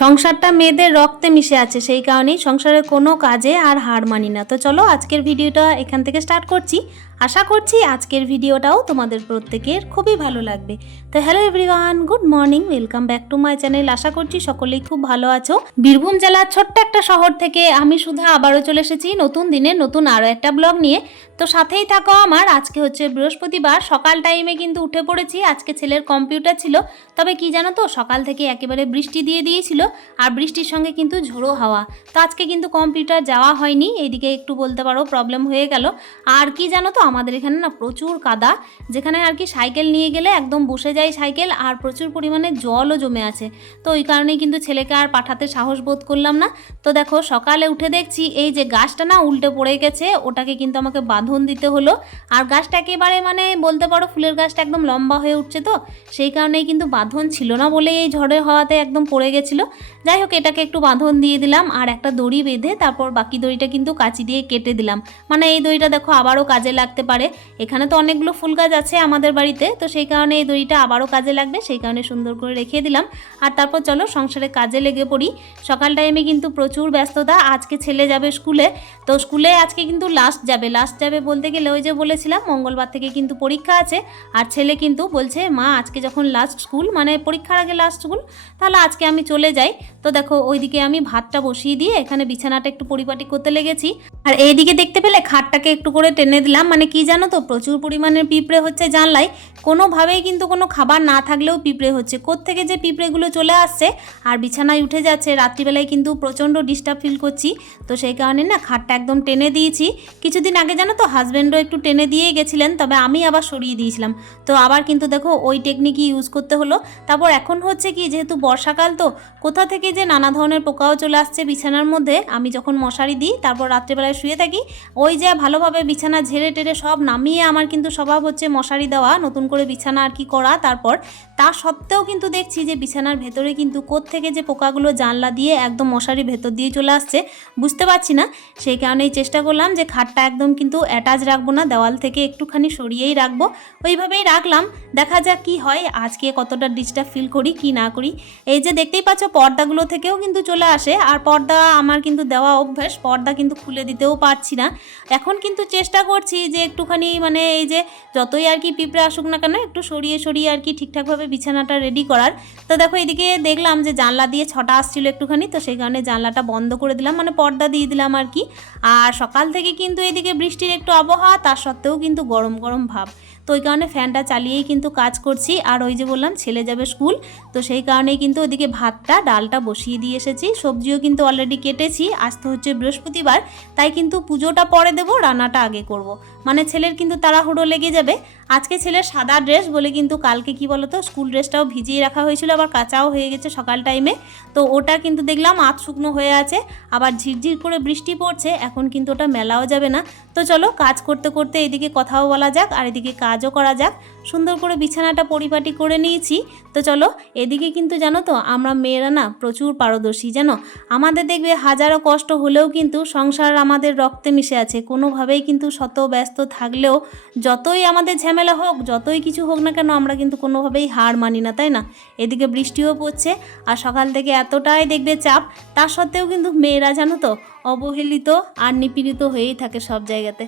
সংসারটা মেয়েদের রক্তে মিশে আছে, সেই কারণেই সংসারের কোনো কাজে আর হার মানি না। তো চলো আজকের ভিডিওটা এখান থেকে স্টার্ট করছি। আশা করছি আজকের ভিডিওটাও তোমাদের প্রত্যেকের খুবই ভালো লাগবে। তো hello everyone good morning welcome back to my channel আশা করছি সকলেই খুব ভালো আছো। বীরভূম জেলার ছোট্ট একটা শহর থেকে আমি সুধা আবারও চলে এসেছি নতুন দিনে, নতুন আরও একটা ব্লগ নিয়ে। তো সাথেই থাকো আমার, আজকে হচ্ছে বৃহস্পতিবার, সকাল টাইমে কিন্তু উঠে পড়েছি। আজকে ছেলের কম্পিউটার ছিল, তবে কি জানো তো, সকাল থেকে একেবারে বৃষ্টি দিয়ে দিয়েছিল, আর বৃষ্টির সঙ্গে কিন্তু ঝোড়ো হাওয়া। তো আজকে কিন্তু কম্পিউটার যাওয়া হয়নি, এইদিকে একটু বলতে পারো প্রবলেম হয়ে গেল। আর কি জানো তো আমাদের এখানে না প্রচুর কাদা, যেখানে আর কি সাইকেল নিয়ে গেলে একদম বসে যায় সাইকেল আর প্রচুর পরিমাণে জলও জমে আছে। তো ওই কারণেই কিন্তু ছেলেকে আর পাঠাতে সাহস বোধ করলাম না। তো দেখো সকালে উঠে দেখছি এই যে গাছটা না উল্টে পড়ে গেছে, ওটাকে কিন্তু আমাকে বাঁধন দিতে হলো। আর গাছটা একেবারে মানে বলতে পারো ফুলের গাছটা একদম লম্বা হয়ে উঠছে তো, সেই কারণেই কিন্তু বাঁধন ছিল না বলে এই ঝড়ের হওয়াতে একদম পড়ে গেছিল। যাই হোক, এটাকে একটু বাঁধন দিয়ে দিলাম আর একটা দড়ি বেঁধে তারপর বাকি দড়িটা কিন্তু কাঁচি দিয়ে কেটে দিলাম। মানে এই দড়িটা দেখো আবারও কাজে লাগতে পারে। এখানে তো অনেকগুলো ফুল গাছ আছে আমাদের বাড়িতে, তো সেই কারণে এই দড়িটা আবারও কাজে লাগবে, সেই কারণে সুন্দর করে রেখে দিলাম। আর তারপর চলো সংসারে কাজে লেগে পড়ি। সকাল টাইমে কিন্তু প্রচুর ব্যস্ততা, আজকে ছেলে যাবে স্কুলে। তো স্কুলে আজকে কিন্তু লাস্ট যাবে। লাস্ট যাবে বলতে গেলে ওই যে বলেছিলাম, মঙ্গলবার থেকে কিন্তু পরীক্ষা আছে। আর ছেলে কিন্তু বলছে, মা, আজকে যখন লাস্ট স্কুল মানে পরীক্ষার আগে লাস্ট স্কুল তাহলে আজকে আমি চলে যাই। তো দেখো, ওইদিকে আমি ভাতটা বসিয়ে দিয়ে এখানে বিছানাটা একটু পরিপাটি করতে লেগেছি। আর এইদিকে দেখতে পেলে খাটটাকে একটু করে টেনে দিলাম। মানে কি জানো তো, প্রচুর পরিমাণে পিঁপড়ে হচ্ছে জানলাই কোনোভাবেই কিন্তু কোনো খাবার না থাকলেও পিঁপড়ে হচ্ছে। কোত্থেকে যে পিঁপড়েগুলো চলে আসছে আর বিছানায় উঠে যাচ্ছে, রাত্রিবেলায় কিন্তু প্রচণ্ড ডিস্টার্ব ফিল করছি। তো সেই কারণে না খাটটা একদম টেনে দিয়েছি। কিছুদিন আগে জানো তো হাজব্যান্ডও একটু টেনে দিয়েই গেছিলেন, তবে আমি আবার সরিয়ে দিয়েছিলাম। তো আবার কিন্তু দেখো, ওই টেকনিকই ইউজ করতে হলো। তারপর এখন হচ্ছে কি, যেহেতু বর্ষাকাল তো, কোথা থেকে যে নানা ধরনের পোকাও চলে আসছে বিছানার মধ্যে, আমি যখন মশারি দিই, তারপর রাত্রেবেলায় শুয়ে থাকি। ওই যে ভালোভাবে বিছানা ঝেড়ে টেরে সব নামিয়ে আমার কিন্তু স্বভাব হচ্ছে মশারি দেওয়া, নতুন করে বিছানা আর কি করা। তারপর তা সত্ত্বেও কিন্তু দেখছি যে বিছানার ভেতরে কিন্তু থেকে যে পোকাগুলো জানলা দিয়ে একদম মশারির ভেতর দিয়ে চলে আসছে, বুঝতে পারছি না। সেই কারণেই চেষ্টা করলাম যে খাটটা একদম কিন্তু অ্যাটাচ রাখব না, দেওয়াল থেকে একটুখানি সরিয়েই রাখব। ওইভাবেই রাখলাম, দেখা যাক কি হয়, আজকে কতটা ডিস্টার্ব ফিল করি, কি না করি। এই যে দেখতেই পাচ্ছ পর্দাগুলো থেকেও কিন্তু চলে আসে, আর পর্দা আমার কিন্তু দেওয়া অভ্যেস, পর্দা কিন্তু খুলে দিতেও পারছি না। এখন কিন্তু চেষ্টা করছি যে একটুখানি মানে এই যে যতই আর কি পিঁপড়ে আসুক না কেন, একটু সরিয়ে সরিয়ে আর কি ঠিকঠাকভাবে বিছানাটা রেডি করার। তো দেখো এদিকে দেখলাম যে জানলা দিয়ে ছটা আসছিল একটুখানি, তো সেই কারণে জানলাটা বন্ধ করে দিলাম মানে পর্দা দিয়ে দিলাম আর কি। আর সকাল থেকে কিন্তু এদিকে বৃষ্টির একটু আবহাওয়া, তার সত্ত্বেও কিন্তু গরম গরম ভাব। তো ওই কারণে ফ্যানটা চালিয়েই কিন্তু কাজ করছি। আর ওই যে বললাম, ছেলে যাবে স্কুল। তো সেই কারণেই কিন্তু ওদিকে ভাতটা, ডালটা বসিয়ে দিয়ে এসেছি। সবজিও কিন্তু অলরেডি কেটেছি। আজ তো হচ্ছে বৃহস্পতিবার, তাই কিন্তু পুজোটা পরে দেবো, রান্নাটা আগে করব। মানে ছেলের কিন্তু তাড়াহুড়ো লেগে যাবে। আজকে ছেলের সাদা ড্রেস বলে কিন্তু কালকে কি বলতো, স্কুল ড্রেসটাও ভিজিয়ে রাখা হয়েছিল, আবার কাঁচাও হয়ে গেছে সকাল টাইমে তো ওটা কিন্তু দেখলাম আধ শুকনো হয়ে আছে, আবার ঝিরঝির করে বৃষ্টি পড়ছে, এখন কিন্তু ওটা মেলাও যাবে না। তো চলো, কাজ করতে করতে এদিকে কথাও বলা যাক, আর এদিকে কাজও করা যাক। সুন্দর করে বিছানাটা পরিপাটি করে নিয়েছি। তো চলো, এদিকে কিন্তু জানো তো, আমরা মেয়েরা না প্রচুর পারদর্শী, জানো? আমাদের দেখবে হাজারো কষ্ট হলেও কিন্তু সংসার আমাদের রক্তে মিশে আছে। কোনোভাবেই কিন্তু শত ব্যস্ত থাকলেও যতই আমাদের ঝামেলা হোক, যতই কিছু হোক না কেন, আমরা কিন্তু কোনোভাবেই হার মানি না, তাই না? এদিকে বৃষ্টিও পড়ছে আর সকাল থেকে এতটাই দেখবে চাপ, তার সত্ত্বেও কিন্তু মেয়েরা জানো তো, অবহেলিত আর নিপীড়িত হয়েই থাকে সব জায়গাতে।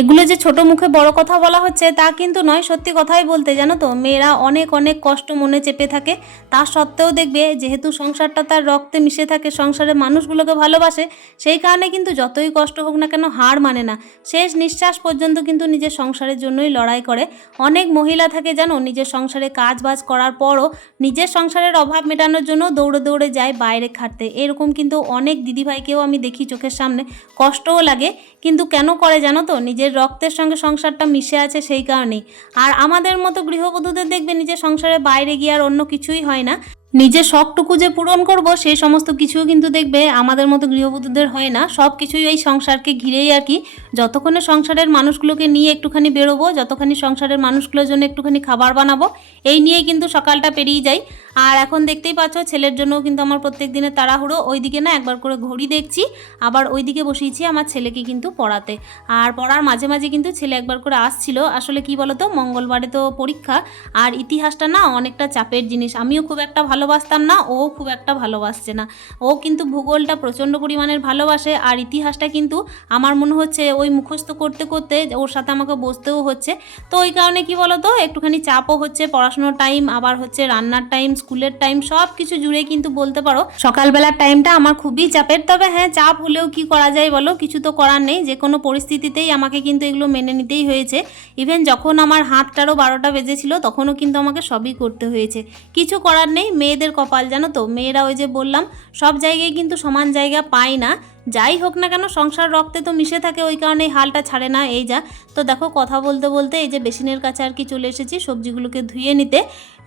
এগুলো যে ছোট মুখে বড় কথা বলা হচ্ছে, তা কিন্তু নয়, সত্যি কথাই বলতে জানো তো, মেয়েরা অনেক অনেক কষ্ট মনে চেপে থাকে। তা সত্ত্বেও দেখবে যেহেতু সংসারটা তার রক্তে মিশে থাকে, সংসারের মানুষগুলোকে ভালোবাসে, সেই কারণে কিন্তু যতই কষ্ট হোক না কেন হার মানে না। শেষ নিঃশ্বাস পর্যন্ত কিন্তু নিজের সংসারের জন্যই লড়াই করে। অনেক মহিলা থাকে জানো, নিজের সংসারে কাজ বাজ করার পরও নিজের সংসারের অভাব মেটানোর জন্য দৌড়ে দৌড়ে যায় বাইরে খাটতে। এরকম কিন্তু অনেক দিদিভাইকেও আমি দেখি চোখের সামনে। কষ্টও লাগে, কিন্তু কেন করে জানো তো? নিজের রক্তের সঙ্গে সংসারটা মিশে আছে সেই কারণেই। আর আমাদের মতো গৃহবধূদের দেখবে নিজের সংসারে বাইরে গিয়ে আর অন্য কিছুই হয় না। নিজের শখটুকু যে পূরণ করব সেই সমস্ত কিছুও কিন্তু দেখবে আমাদের মতো গৃহবধূদের হয় না। সব কিছুই এই সংসারকে ঘিরেই আর কি। যতক্ষণে সংসারের মানুষগুলোকে নিয়ে একটুখানি বেরোবো, যতখানি সংসারের মানুষগুলোর জন্য একটুখানি খাবার বানাবো, এই নিয়েই কিন্তু সকালটা পেরিয়ে যাই আর এখন দেখতেই পাচ্ছ, ছেলের জন্যও কিন্তু আমার প্রত্যেক দিনে তাড়াহুড়ো। ওইদিকে না একবার করে ঘড়ি দেখছি, আবার ওইদিকে বসিয়েছি আমার ছেলেকে কিন্তু পড়াতে। আর পড়ার মাঝে মাঝে কিন্তু ছেলে একবার করে আসছিল। আসলে কি বলতো, মঙ্গলবারে তো পরীক্ষা। আর ইতিহাসটা না অনেকটা চাপের জিনিস। আমিও খুব একটা ভালো ভালোবাসতাম না, ও খুব একটা ভালোবাসছে না। ও কিন্তু ভূগোলটা প্রচণ্ড পরিমাণের ভালোবাসে, আর ইতিহাসটা কিন্তু আমার মনে হচ্ছে ওই মুখস্থ করতে করতে ওর সাথে আমাকে বসতেও হচ্ছে। তো ওই কারণে কি বলতো, একটুখানি চাপও হচ্ছে, পড়াশোনার টাইম আবার হচ্ছে রান্নার টাইম স্কুলের টাইম সব কিছু জুড়ে কিন্তু বলতে পারো, সকালবেলার টাইমটা আমার খুবই চাপের। তবে হ্যাঁ চাপ হলেও কি করা যায় বলো? কিছু তো করার নেই, যে কোনো পরিস্থিতিতেই আমাকে কিন্তু এগুলো মেনে নিতেই হয়েছে। ইভেন যখন আমার হাতটারও বারোটা বেজেছিল, তখনও কিন্তু আমাকে সবই করতে হয়েছে। কিছু করার নেই মেয়েদের কপাল, জানো তো? মেয়েরা ওই যে বললাম, সব জায়গায় কিন্তু সমান জায়গা পায় না। যাই হোক না কেন, সংসার রক্তে তো মিশে থাকে, ওই কারণে হালটা ছাড়ে না, এই যা। তো দেখো, কথা বলতে বলতে এই যে বেসিনের কাছে আর কি চলে এসেছি, সবজিগুলোকে ধুয়ে নিতে।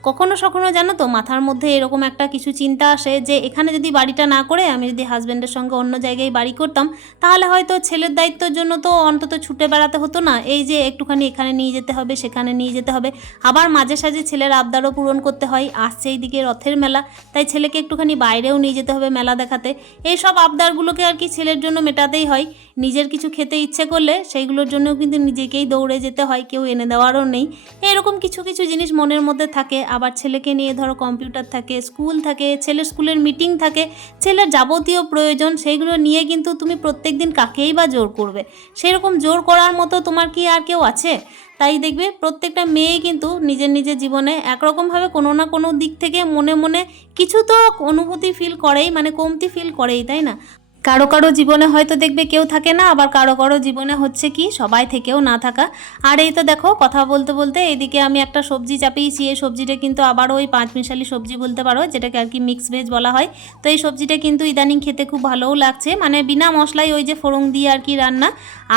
কখনো সখনো জানো তো, মাথার মধ্যে এরকম একটা কিছু চিন্তা আসে যে, এখানে যদি বাড়িটা না করে, আমি যদি হাজব্যান্ডের সঙ্গে অন্য জায়গায় বাড়ি করতাম, তাহলে হয়তো ছেলের দায়িত্বের জন্য তো অন্তত ছুটে বেড়াতে হতো না। এই যে একটুখানি এখানে নিয়ে যেতে হবে, সেখানে নিয়ে যেতে হবে। আবার মাঝে সাঝে ছেলের আবদারও পূরণ করতে হয়, আসছে এইদিকে রথের মেলা, তাই ছেলেকে একটুখানি বাইরেও নিয়ে যেতে হবে মেলা দেখাতে। এই সব আবদারগুলোকে আর কি ছেলের জন্য মেটাতেই হয়? নিজের কিছু খেতে ইচ্ছে করলে সেইগুলোর জন্য কিন্তু নিজেকেই দৌড়ে যেতে হয়, কেউ এনে দেওয়ারও নেই। এরকম কিছু কিছু জিনিস মনের মধ্যে থাকে। আবার ছেলেকে নিয়ে ধরো কম্পিউটার থাকে, স্কুল থাকে, ছেলের স্কুলের মিটিং থাকে, ছেলের যাবতীয় প্রয়োজন সেইগুলো নিয়ে কিন্তু তুমি প্রত্যেক দিন কাকেই বা জোর করবে? সেরকম জোর করার মতো তোমার কি আর কেউ আছে? তাই দেখবে প্রত্যেকটা মেয়ে কিন্তু নিজের নিজের জীবনে একরকমভাবে কোনো না কোনো দিক থেকে মনে মনে কিছু তো অনুভূতি ফিল করেই মানে কমতি ফিল করেই, তাই না? কারও কারও জীবনে হয়তো দেখবে কেউ থাকে না, আবার কারও কারও জীবনে হচ্ছে কি সবাই থেকেও না থাকা। আর এই তো দেখো, কথা বলতে বলতে এদিকে আমি একটা সবজি চাপিয়েছি, এই সবজিটা কিন্তু আবার ওই পাঁচ মিশালি সবজি বলতে পারো, যেটাকে আর কি মিক্স ভেজ বলা হয়। তো এই সবজিটা কিন্তু ইদানিং খেতে খুব ভালোও লাগছে মানে বিনা মশলায় ওই যে ফোড়ন দিয়ে আর কি রান্না।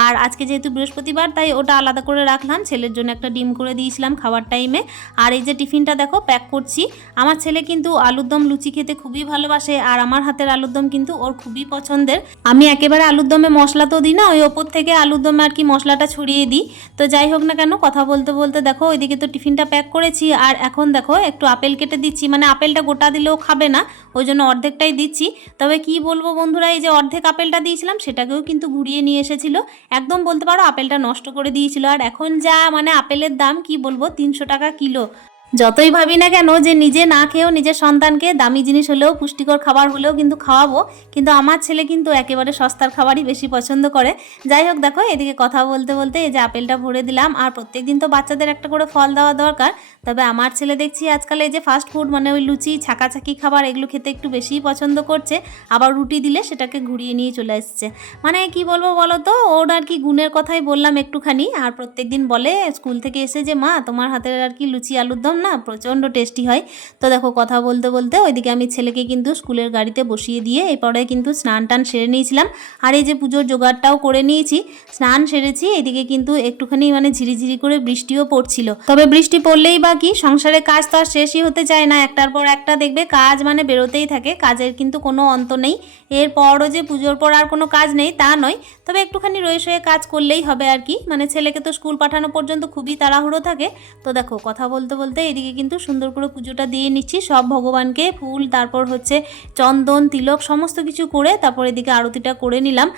আর আজকে যেহেতু বৃহস্পতিবার, তাই ওটা আলাদা করে রাখলাম, ছেলের জন্য একটা ডিম করে দিয়েছিলাম খাবার টাইমে আর এই যে টিফিনটা দেখো প্যাক করছি। আমার ছেলে কিন্তু আলুর দম লুচি খেতে খুবই ভালোবাসে, আর আমার হাতের আলুর দম কিন্তু ওর খুবই পছন্দের আমি একেবারে আলুর দমে মশলা তো দিই না, ওই ওপর থেকে আলুর দমে আর কি মশলাটা ছড়িয়ে দিই। তো যাই হোক না কেন, কথা বলতে বলতে দেখো, ওইদিকে তো টিফিনটা প্যাক করেছি, আর এখন দেখো, একটু আপেল কেটে দিচ্ছি। মানে আপেলটা গোটা দিলেও খাবে না, ওই জন্য অর্ধেকটাই দিচ্ছি। তবে কি বলব বন্ধুরা, এই যে অর্ধেক আপেলটা দিয়েছিলাম, সেটাকেও কিন্তু ঘুরিয়ে নিয়ে এসেছিল। একদম বলতে পারো, আপেলটা নষ্ট করে দিয়েছিল। আর এখন যা মানে আপেলের দাম, কি বলব, তিনশো টাকা কিলো। যতই ভাবি না কেন যে নিজে না খেয়েও নিজের সন্তানকে দামি জিনিস হলেও, পুষ্টিকর খাবার হলেও কিন্তু খাওয়াবো। কিন্তু আমার ছেলে কিন্তু একেবারে সস্তার খাবারই বেশি পছন্দ করে। যাই হোক দেখো, এদিকে কথা বলতে বলতে এই যে আপেলটা ভরে দিলাম। আর প্রত্যেক দিন তো বাচ্চাদের একটা করে ফল দেওয়া দরকার। তবে আমার ছেলে দেখছি আজকাল এই যে ফাস্ট ফুড মানে ওই লুচি, ছাকাছাকি খাবার, এগুলো খেতে একটু বেশিই পছন্দ করছে। আবার রুটি দিলে সেটাকে ঘুরিয়ে নিয়ে চলে এসছে মানে কি বলব বলো তো ওর আর কি গুণের কথাই বললাম একটুখানি। আর প্রত্যেক দিন বলে, স্কুল থেকে এসে যে মা, তোমার হাতের আর কি লুচি, আলুর দম না, প্রচণ্ড টেস্টি হয়। তো দেখো, কথা বলতে বলতে ওইদিকে আমি ছেলেকে কিন্তু স্কুলের গাড়িতে বসিয়ে দিয়ে এরপরে কিন্তু স্নান টান সেরে নিয়েছিলাম। আর এই যে পুজোর জোগাড়টাও করে নিয়েছি, স্নান সেরেছি, এদিকে কিন্তু একটুখানি মানে ঝিরিঝিরি করে বৃষ্টিও পড়ছিল। তবে বৃষ্টি পড়লেই বা কি, সংসারে কাজ তো আর শেষই হতে চায় না, একটার পর একটা দেখবে কাজ মানে বেরোতেই থাকে, কাজের কিন্তু কোনো অন্ত নেই। এরপরও যে পুজোর পর আর কোনো কাজ নেই, তা নয়। তবে একটুখানি রয়ে শয়ে কাজ করলেই হবে আর কি। মানে ছেলেকে তো স্কুল পাঠানো পর্যন্ত খুবই তাড়াহুড়ো থাকে। তো দেখো, কথা বলতে বলতে এদিকে কিন্তু সুন্দর করে পুজোটা দিয়ে নিচ্ছি। সব ভগবানকে ফুল, তারপর হচ্ছে চন্দন, তিলক সমস্ত কিছু করে তারপর এদিকে আরতিটা করে নিলাম।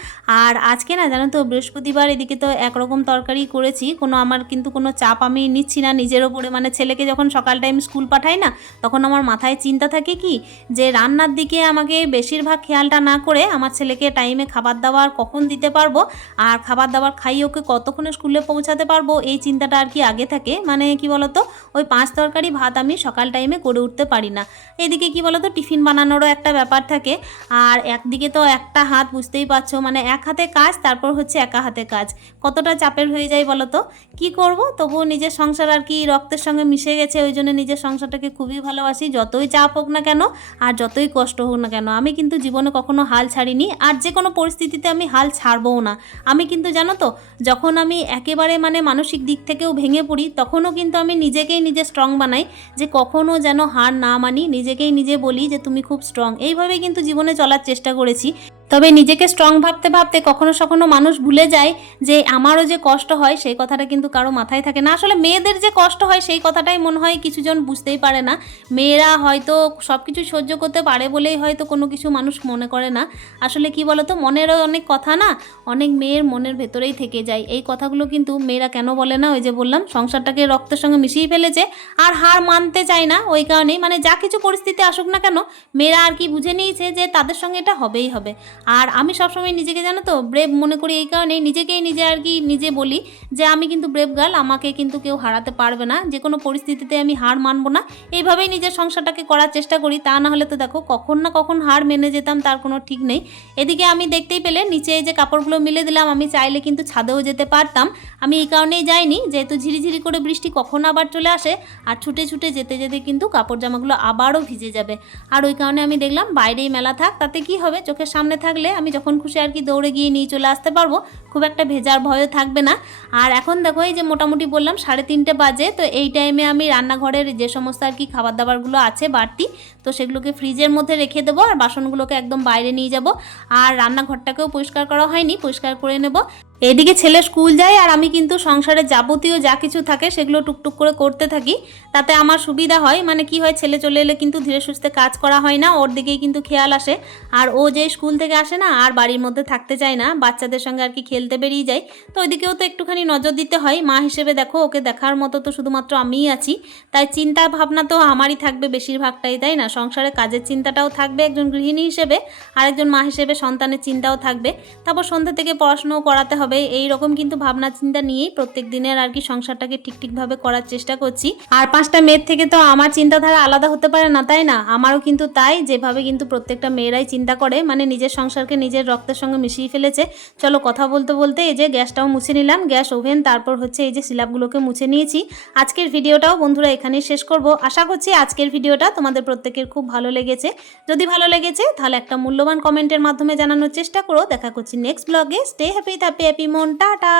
আর আজকে না জানো তো, বৃহস্পতিবার এদিকে তো একরকম তরকারি করেছি। কোনো আমার কিন্তু কোনো চাপ আমি নিচ্ছি না। নিজের ওপরে মানে ছেলেকে যখন সকাল টাইম স্কুল পাঠাই না, তখন আমার মাথায় চিন্তা থাকে কি যে রান্নার দিকে আমাকে বেশিরভাগ খেয়ালটা না করে আমার ছেলেকে টাইমে খাবার দাবার কখন দিতে পারব আর খাবার দাবার খাইয়ে ওকে কতক্ষণে স্কুলে পৌঁছাতে পারব? এই চিন্তাটা আর কি আগে থাকে। মানে কি বলতো? ওই পাঁচ তরকারি, ভাত আমি সকাল টাইমে করে উঠতে পারি না। এদিকে কি বলতো? টিফিন বানানোরও একটা ব্যাপার থাকে। আর একদিকে তো একটা হাত, বুঝতেই পারছ মানে এক হাতে কাজ, তারপর হচ্ছে একা হাতে কাজ। কতটা চাপের হয়ে যায় বলো তো কি করব? তবুও নিজের সংসার আর কি রক্তের সঙ্গে মিশে গেছে, ওই জন্য নিজের সংসারটাকে খুবই ভালোবাসি। যতই চাপ হোক না কেন, আর যতই কষ্ট হোক না কেন, আমি কিন্তু জীবনে কখনো হাল ছাড়িনি। আর যে কোনো পরিস্থিতিতে আমি হাল ছাড়বও না। আমি কিন্তু জানো তো, যখন আমি একেবারে মানে মানসিক দিক থেকেও ভেঙে পড়ি, তখনও কিন্তু আমি নিজেকেই নিজে স্ট্রং বানাই যে কখনও যেন হার না মানি, নিজেকেই নিজে বলি যে তুমি খুব স্ট্রং এইভাবে কিন্তু জীবনে চলার চেষ্টা করেছি। তবে নিজেকে স্ট্রং ভাবতে ভাবতে কখনো সখনো মানুষ ভুলে যায় যে আমারও যে কষ্ট হয় সেই কথাটা কিন্তু কারও মাথায় থাকে না। আসলে মেয়েদের যে কষ্ট হয় সেই কথাটাই মনে হয় কিছুজন বুঝতেই পারে না। মেয়েরা হয়তো সব কিছু সহ্য করতে পারে বলেই হয়তো কোনো কিছু মানুষ মনে করে না। আসলে কি বলতো? মনেরও অনেক কথা না? অনেক মেয়ের মনের ভেতরেই থেকে যায়। এই কথাগুলো কিন্তু মেয়েরা কেন বলে না? ওই যে বললাম, সংসারটাকে রক্তের সঙ্গে মিশিয়ে ফেলেছে আর হার মানতে চায় না ওই কারণেই। মানে যা কিছু পরিস্থিতি আসুক না কেন, মেয়েরা আর কি বুঝে নিয়েছে যে তাদের সঙ্গে এটা হবেই হবে। আর আমি সবসময় নিজেকে জানো তো ব্রেভ মনে করি এই কারণে নিজেকেই নিজে আর কি নিজে বলি যে আমি কিন্তু ব্রেভ গার্ল আমাকে কিন্তু কেউ হারাতে পারবে না, যে কোনো পরিস্থিতিতে আমি হার মানবো না। এইভাবেই নিজের সংসারটাকে করার চেষ্টা করি, তা না হলে তো দেখো কখন না কখন হার মেনে যেতাম, তার কোনো ঠিক নেই। এদিকে আমি দেখতেই পেলে নিচে যে কাপড়গুলো মিলে দিলাম, আমি চাইলে কিন্তু ছাদেও যেতে পারতাম। আমি এই কারণেই যাইনি, যেহেতু ঝিরিঝিরি করে বৃষ্টি কখন আবার চলে আসে, আর ছুটে ছুটে যেতে যেতে কিন্তু কাপড় জামাগুলো আবারও ভিজে যাবে। আর ওই কারণে আমি দেখলাম বাইরেই মেলা থাক, তাতে কি হবে? চোখের সামনে থাকলে আমি যখন খুশি আর কি দৌড়ে গিয়ে নিয়ে চলে আসতে পারব, খুব একটা ভেজার ভয়ও থাকবে না। আর এখন দেখো এই যে মোটামুটি বললাম সাড়ে তিনটে বাজে, তো এই টাইমে আমি রান্নাঘরের যে সমস্ত আর কি খাবার দাবারগুলো আছে বাড়তি, তো সেগুলোকে ফ্রিজের মধ্যে রেখে দেবো আর বাসনগুলোকে একদম বাইরে নিয়ে যাব। আর রান্নাঘরটাকেও পরিষ্কার করা হয়নি, পরিষ্কার করে নেব। এদিকে ছেলে স্কুল যায় আর আমি কিন্তু সংসারে যাবতীয় যা কিছু থাকে সেগুলো টুকটুক করে করতে থাকি। তাতে আমার সুবিধা হয়। মানে কি হয়, ছেলে চলে এলে কিন্তু ধীরে সুস্থে কাজ করা হয় না। ওর দিকেই কিন্তু খেয়াল আসে। আর ও যে স্কুল থেকে আসে না, আর বাড়ির মধ্যে থাকতে চায় না, বাচ্চাদের সঙ্গে আর কি খেলতে বেরিয়ে যায়। তো ওইদিকেও তো একটুখানি নজর দিতে হয়। মা হিসেবে দেখো, ওকে দেখার মতো তো শুধুমাত্র আমিই আছি। তাই চিন্তা ভাবনা তো আমারই থাকবে বেশিরভাগটাই, তাই না? সংসারে কাজের চিন্তাটাও থাকবে একজন গৃহিণী হিসেবে আর একজন মা হিসেবে সন্তানের চিন্তাও থাকবে। তারপর সন্ধ্যা থেকে পড়াশুনোও করাতে হবে। এই রকম কিন্তু ভাবনা চিন্তা নিয়েই প্রত্যেক দিনের আর কি সংসারটাকে ঠিক ঠিকভাবে করার চেষ্টা করছি। আর পাঁচটা মেয়ের থেকে তো আমার চিন্তাধারা আলাদা হতে পারে না, তাই না? আমারও কিন্তু তাই, যেভাবে কিন্তু প্রত্যেকটা মেয়েরাই চিন্তা করে মানে নিজের সংসারকে নিজের রক্তের সঙ্গে মিশিয়ে ফেলেছে। চলো কথা বলতে বলতে এই যে গ্যাসটাও মুছে নিলাম, গ্যাস ওভেন, তারপর হচ্ছে এই যে সিলাপগুলোকে মুছে নিয়েছি। আজকের ভিডিওটাও বন্ধুরা এখানেই শেষ করব। আশা করছি আজকের ভিডিওটা তোমাদের প্রত্যেকের খুব ভালো লেগেছে। যদি ভালো লেগেছে, তাহলে একটা মূল্যবান কমেন্টের মাধ্যমে জানানোর চেষ্টা করো। দেখা করছি নেক্সট ব্লগে স্টে হ্যাপি হ্যাপি হ্যাপি মন টাটা।